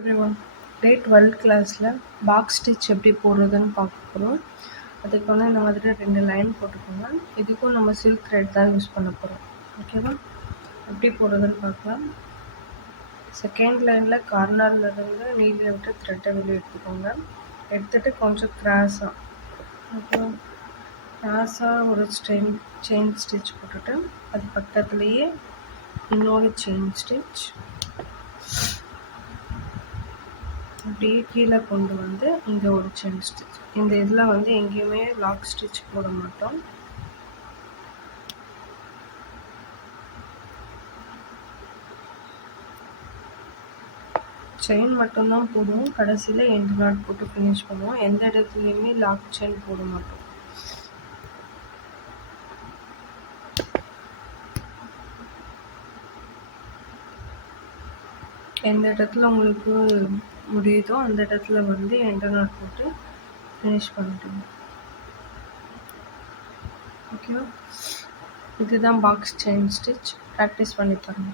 Everyone. டே 12 கிளாஸில் box stitch எப்படி போடுறதுன்னு பார்க்க போகிறோம். அதுக்கு வந்து இந்த மாதிரி 2 லைன் போட்டுக்கோங்க. இதுக்கும் நம்ம சில்க் த்ரெட் தான் யூஸ் பண்ண போகிறோம். ஓகேவா? எப்படி போடுறதுன்னு பார்க்கலாம். செகண்ட் லைனில் கார்னர்லேருந்து நீடில் விட்டு த்ரெட்டை வெளியே எடுத்துக்கோங்க. எடுத்துகிட்டு கொஞ்சம் கிராஸாக ஒரு செயின் ஸ்டிச் போட்டுட்டு அது பக்கத்துலேயே இன்னொரு செயின் ஸ்டிச் அப்படியே கீழே கொண்டு வந்து இங்கே ஒரு செயின் ஸ்டிச். இந்த இதில் வந்து எங்கேயுமே லாக் ஸ்டிச் போட மாட்டோம். செயின் மட்டும்தான் போடுவோம். கடைசியில் எண்டு நாட் போட்டு ஃபினிஷ் பண்ணுவோம். எந்த இடத்துலையுமே லாக் செயின் போட மாட்டோம். எந்த இடத்துல உங்களுக்கு முடியுதோ அந்த இடத்துல வந்து எண்டு நாட் போட்டு ஃபினிஷ் பண்ணிடுங்க. ஓகேவா? இதுதான் பாக்ஸ் செயின் ஸ்டிச். ப்ராக்டிஸ் பண்ணி பாருங்க.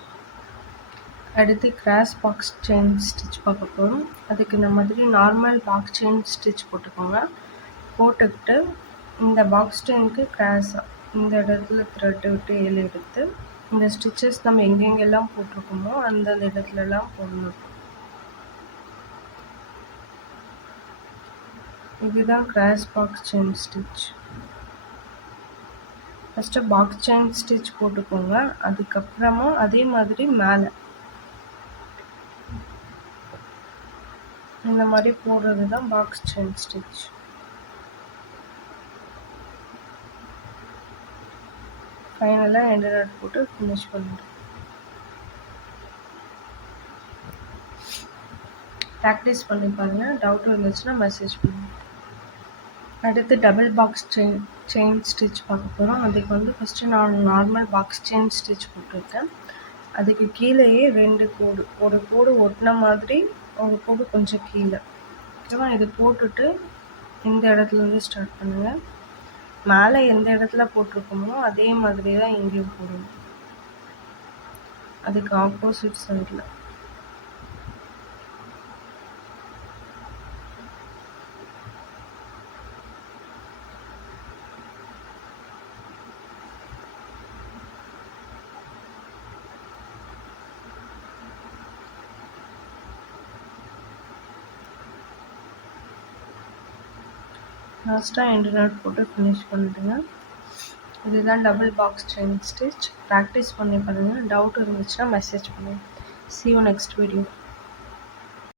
அடுத்து கிராஸ் பாக்ஸ் செயின் ஸ்டிச் பார்க்க போகிறோம். அதுக்கு இந்த மாதிரி நார்மல் பாக்ஸ் செயின் ஸ்டிச் போட்டுக்கோங்க. போட்டுக்கிட்டு இந்த பாக்ஸ் செயினுக்கு கிராஸாக இந்த இடத்துல த்ரெட் விட்டு 7 எடுத்து இந்த ஸ்டிச்சஸ் நம்ம எங்கெங்கெல்லாம் போட்டிருக்கோமோ அந்தந்த இடத்துலலாம் போடணும். இதுதான் cross box chain stitch. First box chain stitch போட்டுக்கோங்க. அதுக்கப்புறமா அதே மாதிரி மேலே இந்த மாதிரி போடுறது தான் பாக்ஸ் செயின் ஸ்டிச். ஃபைனலாக எண்டு நாட் போட்டு ஃபினிஷ் பண்ணிடுங்க. ப்ராக்டிஸ் பண்ணி பாருங்கள். டவுட் இருந்துச்சுன்னா மெசேஜ் பண்ணுங்கள். அடுத்து டபுள் பாக்ஸ் செயின் ஸ்டிச் பார்க்க போகிறோம். அதுக்கு வந்து ஃபஸ்ட்டு நான் நார்மல் பாக்ஸ் செயின் ஸ்டிச் போட்டிருக்கேன். அதுக்கு கீழேயே 2 கோடு, ஒரு கோடு ஒட்டின மாதிரி ஒரு கோடு கொஞ்சம் கீழே. ஓகேவா? இது போட்டுட்டு இந்த இடத்துலேருந்து ஸ்டார்ட் பண்ணுங்கள். மேலே எந்த இடத்துல போட்டிருக்கோமோ அதே மாதிரி தான் இங்கேயும் போடணும். அதுக்கு ஆப்போசிட் சைடில். லாஸ்ட்டாக எண்டு நாட் போட்டு ஃபினிஷ் பண்ணிடுங்க. இதுதான் double box chain stitch. Practice பண்ணி பாருங்கள். டவுட் இருந்துச்சுன்னா மெசேஜ் பண்ணுங்கள். See you next video.